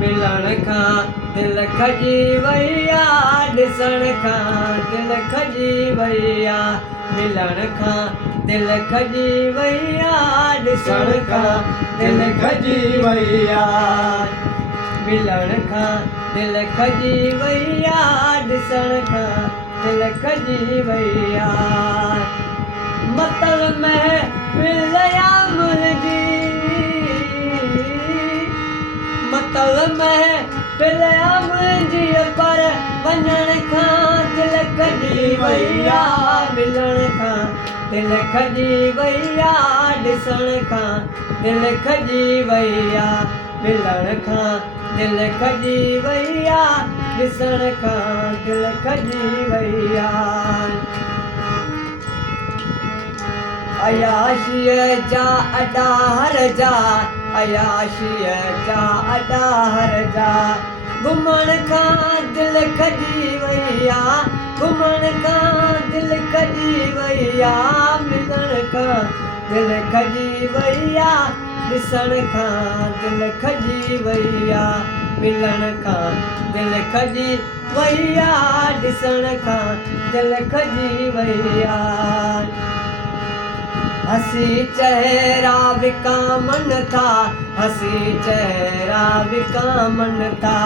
मिलण खां दिल खजी वैया ॾिसण खां दिल खजी वैया मिलण खां दिल खजी वैया ॾिसण खां दिल खजी वैया मिलण खां दिल खजी वैया ॾिसण खां दिल खजी वैया मतल महफिल या मुंहिंजी मतल महफिल या मुंहिंजी पर वञण खां दिल खजी वैया मिलण खां दिल खजी वैया ॾिसण खां दिल खजी वैया मिलण खां दिल खजी वैया ॾिसण खां दिल खजी वैया अयाशीअ जा अॾा हर जा अयाशीअ जा अॾा हर जा घुमण खां दिल खजी वैया घुमण खां दिल खजी वैया मिलण खां दिल खजी वैया ॾिसण खां दिल खजी वैया मिलण खां दिल खजी वैया ॾिसण खां दिल खजी वैया हसी चेहरा विकामन था हसी चेहरा विकामन था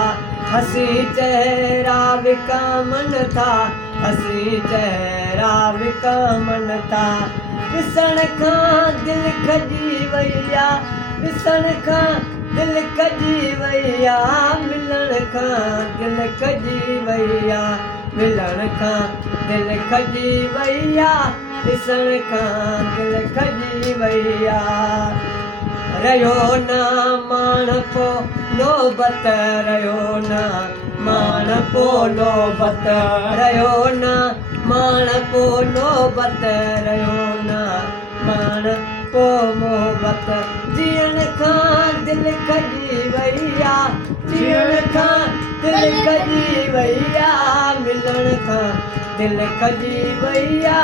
हसी चेहरा विकामन था हसी चेहरा विकामन था ॾिसण खां दिल खजी वैया ॾिसण खां दिल खजी वैया मिलण खां दिल खजी वैया मिलण खां दिल खजी वैया ॾिसण खां दिल खजी वैया रहियो न माण पो नौबत रहियो न माण पो नौबत रहियो न माण पो नौबत रहियो न माण पो मोहबत जीअण खां दिल खजी वैया जीअण खां दिल खजी वैया मिलण खां दिल खजी वैया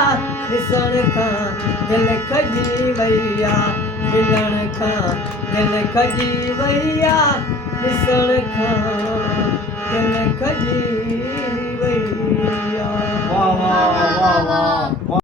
ॾिसण खां दिल खजी वैया मिलण खां दिल खजी वैया ॾिसण खां दिल खजी वैया वाह वाह वाह वाह